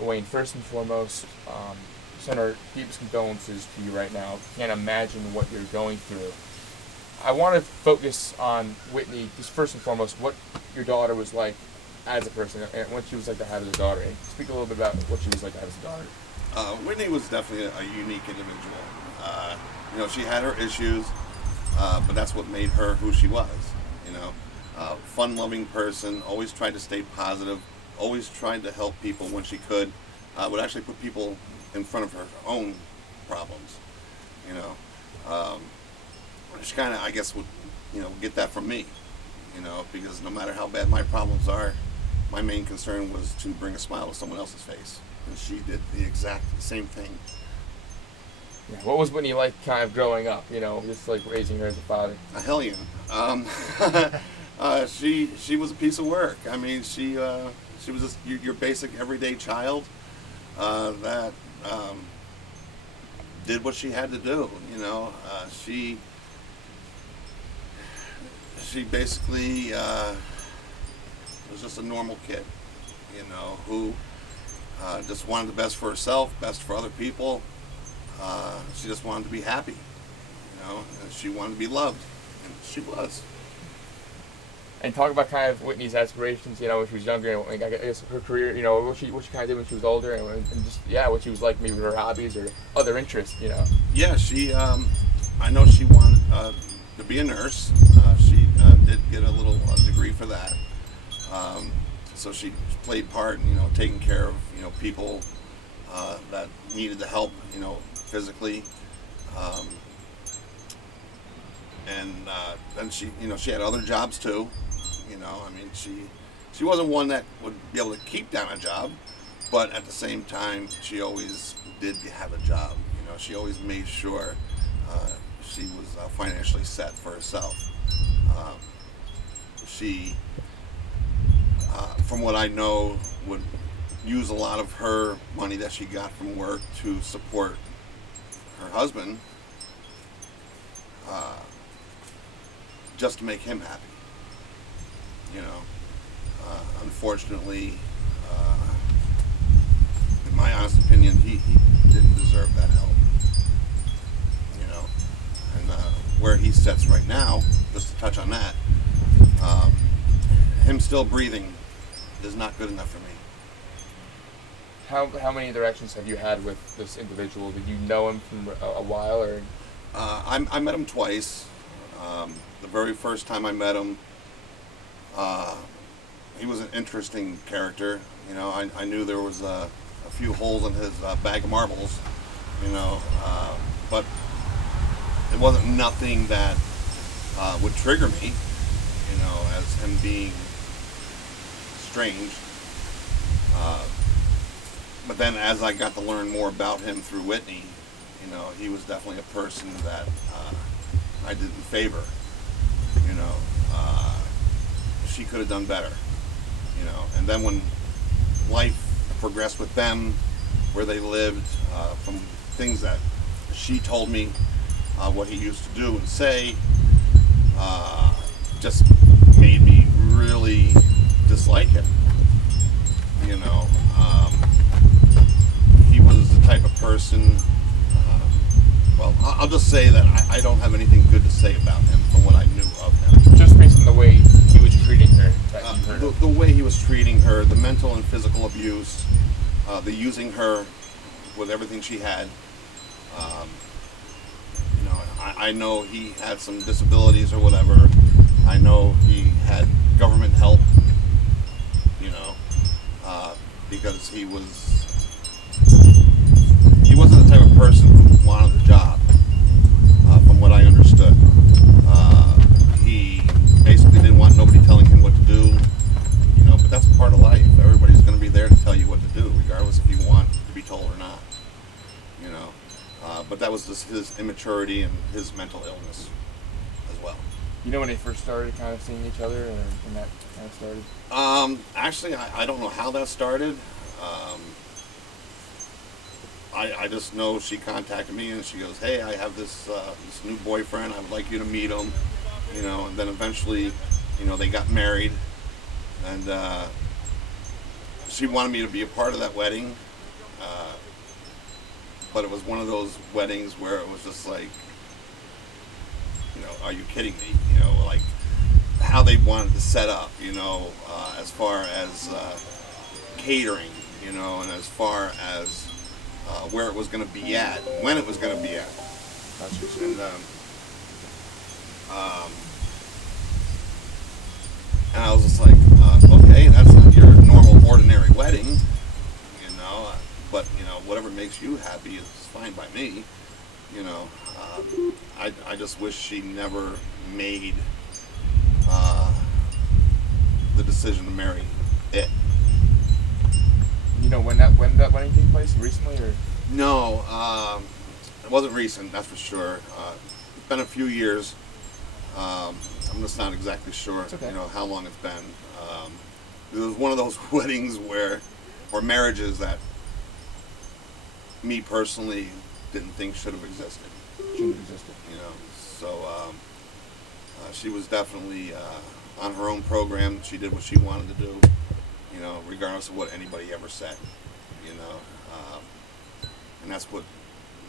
Wayne, first and foremost, send our deepest condolences to you right now. Can't imagine what you're going through. I want to focus on Whitney, just first and foremost, what your daughter was like as a person, and what she was like to have as a daughter. And speak a little bit about what she was like to have as a daughter. Whitney was definitely a unique individual. She had her issues, but that's what made her who she was. Fun-loving person, always tried to stay positive, always tried to help people when she could. Would actually put people in front of her own problems. She kind of, I guess, would get that from me. Because no matter how bad my problems are, my main concern was to bring a smile to someone else's face, and she did the exact same thing. Yeah, what was Whitney like kind of growing up, just like raising her as a father? A hellion. She was a piece of work. I mean, she was just your basic everyday child that did what she had to do. She basically was just a normal kid, who just wanted the best for herself, best for other people. She just wanted to be happy, and she wanted to be loved, and she was. And talk about kind of Whitney's aspirations, when she was younger, and I guess her career, what she kind of did when she was older, and just, what she was like, maybe her hobbies or other interests, Yeah, she, I know she wanted to be a nurse. She did get a little degree for that. So she played part in, taking care of, people that needed the help, physically. And she, she had other jobs too. She wasn't one that would be able to keep down a job, but at the same time, she always did have a job. She always made sure she was financially set for herself. She, from what I know, would use a lot of her money that she got from work to support her husband, just to make him happy. Unfortunately, in my honest opinion, he didn't deserve that help. And where he sits right now, just to touch on that, him still breathing is not good enough for me. How many interactions have you had with this individual? Did you know him from a while, or? I met him twice. The very first time I met him, he was an interesting character. I knew there was a few holes in his bag of marbles, but it wasn't nothing that would trigger me, as him being strange. But then as I got to learn more about him through Whitney, he was definitely a person that I didn't favor. She could have done better. And then when life progressed with them, where they lived, from things that she told me, what he used to do and say, just made me really dislike him. He was the type of person, I'll just say that I don't have anything good to say about him from what I knew of him. Just based on the way he was treating her. The way he was treating her, the mental and physical abuse, the using her with everything she had. I know he had some disabilities or whatever. I know he had government help, because he wasn't the type of person who wanted the job, from what I understood. He basically didn't want nobody telling him what to do, but that's part of life. Everybody's going to be there to tell you what to do, regardless if you want to be told or not. But that was just his immaturity and his mental illness as well. When they first started kind of seeing each other, or when that kind of started? Actually, I don't know how that started. I just know she contacted me and she goes, "Hey, I have this new boyfriend. I would like you to meet him." And then eventually, they got married, and she wanted me to be a part of that wedding, but it was one of those weddings where it was just like, are you kidding me? Like how they wanted to set up, as far as catering, and as far as where it was going to be at, when it was going to be at. And I was just like, okay, that's not your normal, ordinary wedding, but, whatever makes you happy is fine by me, I just wish she never made the decision to marry it. When that wedding took place? Recently, or? No, it wasn't recent, that's for sure. It's been a few years. I'm just not exactly sure, Okay. How long it's been. It was one of those weddings or marriages that me personally didn't think should have existed. Shouldn't have existed. So she was definitely on her own program. She did what she wanted to do, regardless of what anybody ever said, and that's what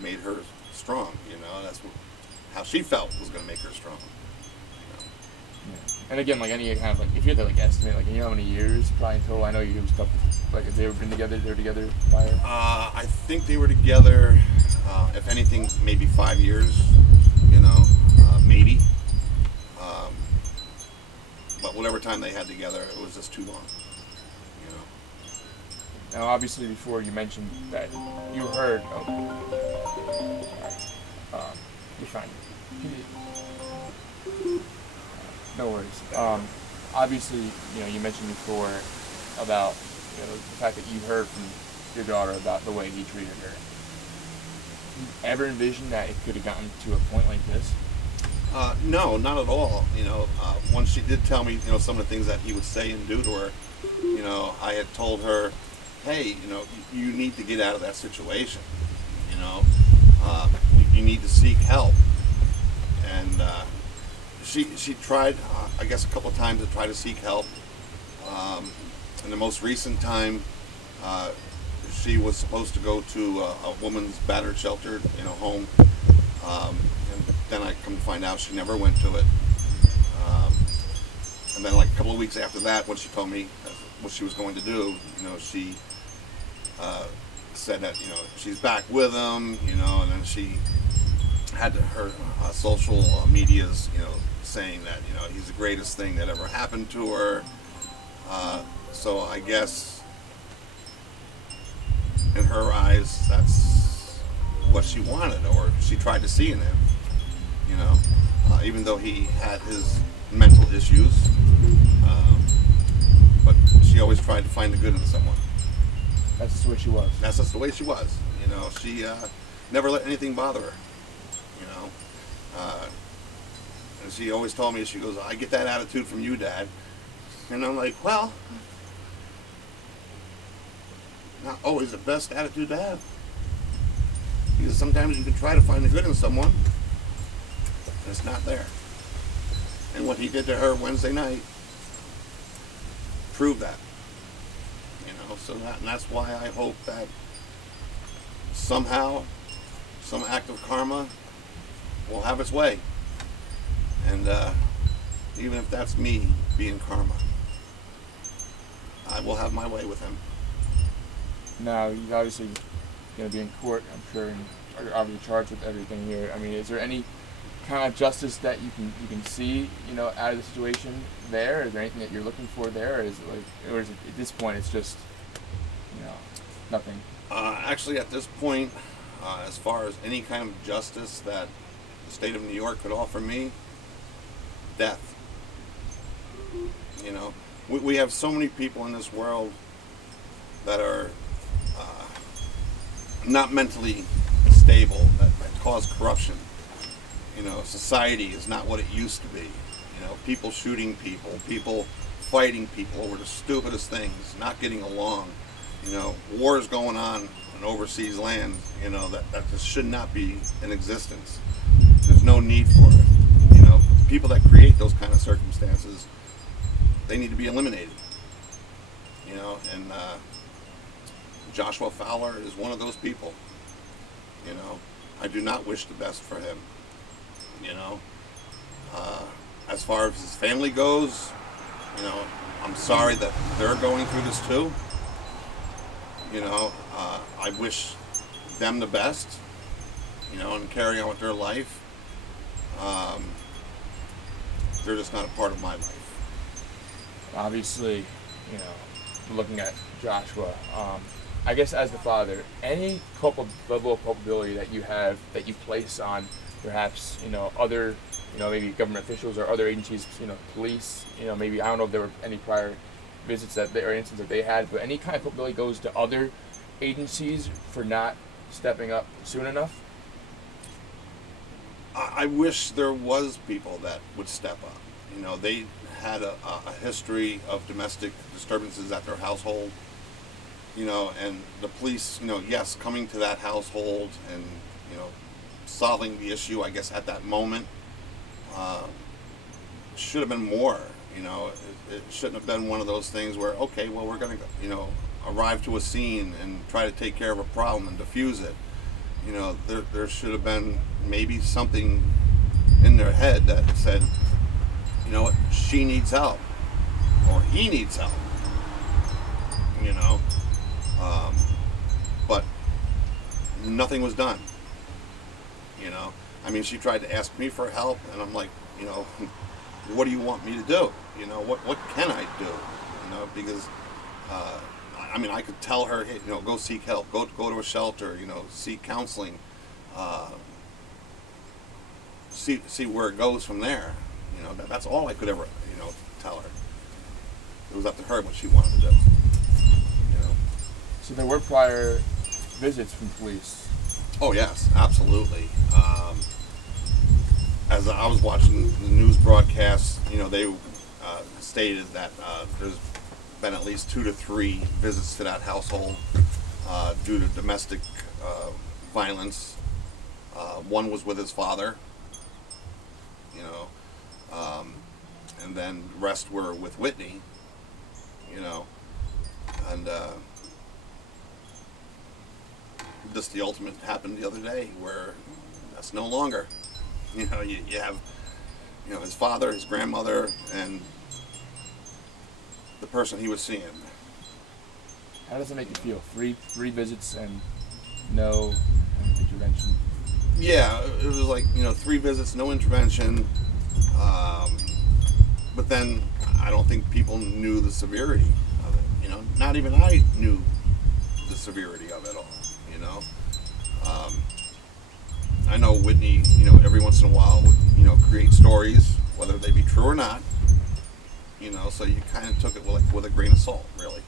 made her strong, that's how she felt was going to make her strong. Yeah. And again, like any kind of if you had to estimate, how many years probably in total? I know you was a couple, if they've been together, they're together prior. I think they were together, if anything, maybe 5 years, maybe. But whatever time they had together, it was just too long. Now, obviously, before you mentioned that you heard. You're fine. No worries. Obviously, you mentioned before about the fact that you heard from your daughter about the way he treated her. You ever envisioned that it could have gotten to a point like this? No, not at all. When she did tell me, some of the things that he would say and do to her, I had told her, hey, you need to get out of that situation. You need to seek help. And she tried, I guess, a couple of times to try to seek help. In the most recent time, she was supposed to go to a woman's battered shelter, home. And then I come to find out she never went to it. And then a couple of weeks after that, when she told me what she was going to do, she said that, she's back with him, and then she had her social medias, saying that, he's the greatest thing that ever happened to her. So I guess in her eyes, that's what she wanted, or she tried to see in him, even though he had his mental issues, but she always tried to find the good in someone. That's just the way she was. That's just the way she was. She never let anything bother her. And she always told me, she goes, I get that attitude from you, Dad. And I'm like, well, not always the best attitude to have. Because sometimes you can try to find the good in someone, and it's not there. And what he did to her Wednesday night proved that. So that's why I hope that somehow some act of karma will have its way. And even if that's me being karma, I will have my way with him. Now, he's obviously going to be in court, I'm sure, and are obviously charged with everything here. I mean, is there any kind of justice that you can see, out of the situation there? Is there anything that you're looking for there? Or is it at this point it's just, nothing? Actually, at this point, as far as any kind of justice that the state of New York could offer me, death. We have so many people in this world that are not mentally stable, that cause corruption. Society is not what it used to be. People shooting people fighting people over the stupidest things, not getting along. Wars going on in overseas lands, that just should not be in existence. There's no need for it. People that create those kind of circumstances, they need to be eliminated. And Joshua Fowler is one of those people. You know, I do not wish the best for him. You know, as far as his family goes, you know, I'm sorry that they're going through this too. You know, I wish them the best, you know, and carry on with their life. They're just not a part of my life. Obviously, you know, looking at Joshua, I guess as the father, any level of culpability that you have, that you place on perhaps, you know, other, you know, maybe government officials or other agencies, you know, police, you know, maybe, I don't know if there were any prior visits that or incidents that they had, but any kind of culpability goes to other agencies for not stepping up soon enough? I wish there was people that would step up. You know, they had a history of domestic disturbances at their household. You know, and the police, you know, yes, coming to that household and, you know, solving the issue, I guess, at that moment, should have been more. You know, it shouldn't have been one of those things where, okay, well, we're going to, you know, arrive to a scene and try to take care of a problem and diffuse it. You know, there should have been maybe something in their head that said, you know what, she needs help, or he needs help. You know, but nothing was done. You know, I mean, she tried to ask me for help, and I'm like, you know, what do you want me to do? You know, what can I do? You know, because I mean, I could tell her, hey, you know, go seek help, go to a shelter, you know, seek counseling, see where it goes from there. You know, that's all I could ever, you know, tell her. It was up to her what she wanted to do. You know. So there were prior visits from police. Oh yes, absolutely. As I was watching the news broadcasts, you know, they stated that there's been at least 2 to 3 visits to that household due to domestic violence. One was with his father, you know, and then the rest were with Whitney, you know, and just the ultimate happened the other day where that's no longer. You know, you have, you know, his father, his grandmother, and the person he was seeing. How does it make you feel? Three visits and no intervention? Yeah, it was like, you know, 3 visits, no intervention. But then I don't think people knew the severity of it. You know, not even I knew the severity of it all. You know, I know Whitney, you know, every once in a while would, you know, create stories, whether they be true or not. You know, so you kind of took it with a grain of salt, really.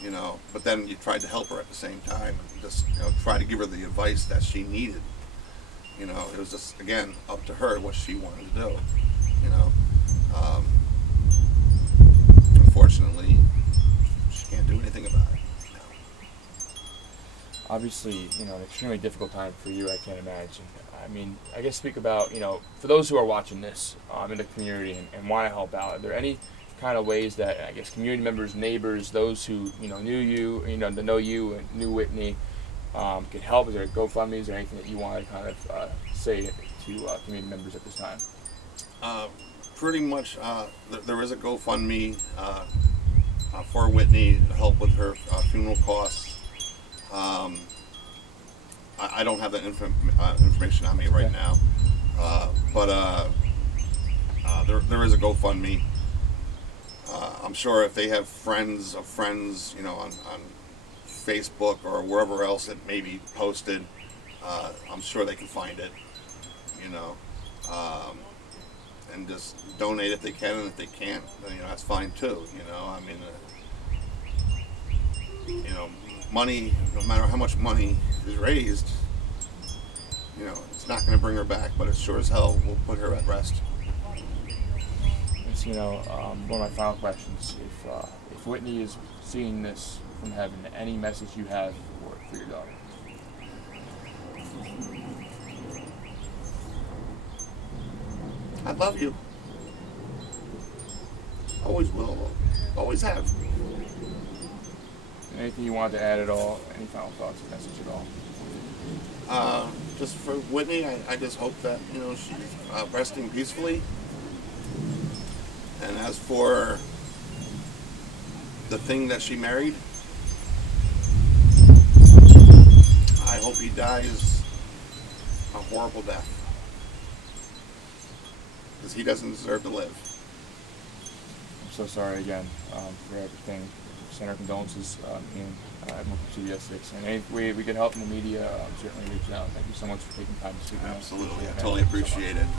You know, but then you tried to help her at the same time and just, you know, try to give her the advice that she needed. You know, it was just, again, up to her what she wanted to do. You know, unfortunately, she can't do anything about it. Obviously, you know, an extremely difficult time for you, I can't imagine. I mean, I guess speak about, you know, for those who are watching this in the community and want to help out, are there any kind of ways that, I guess, community members, neighbors, those who, you know, knew you, you know, that know you and knew Whitney could help? Is there a GoFundMe? Is there anything that you want to kind of say to community members at this time? Pretty much, there is a GoFundMe for Whitney to help with her funeral costs. I don't have that information on me right now, but there is a GoFundMe. I'm sure if they have friends of friends, you know, on Facebook or wherever else it may be posted, I'm sure they can find it, you know, and just donate if they can, and if they can't, then, you know, that's fine too, you know. I mean, you know, money, no matter how much money is raised, you know, it's not going to bring her back, but it sure as hell will put her at rest. You know, one of my final questions: if Whitney is seeing this from heaven, any message you have for your daughter? I love you. Always will. Always have. Anything you wanted to add at all? Any final thoughts or message at all? Just for Whitney, I just hope that she's resting peacefully. And as for the thing that she married, I hope he dies a horrible death, because he doesn't deserve to live. I'm so sorry again for everything. Send our condolences at CBS 6. And any way we can help in the media, certainly reach out. Thank you so much for taking time to speak with us. Absolutely. I totally appreciate it.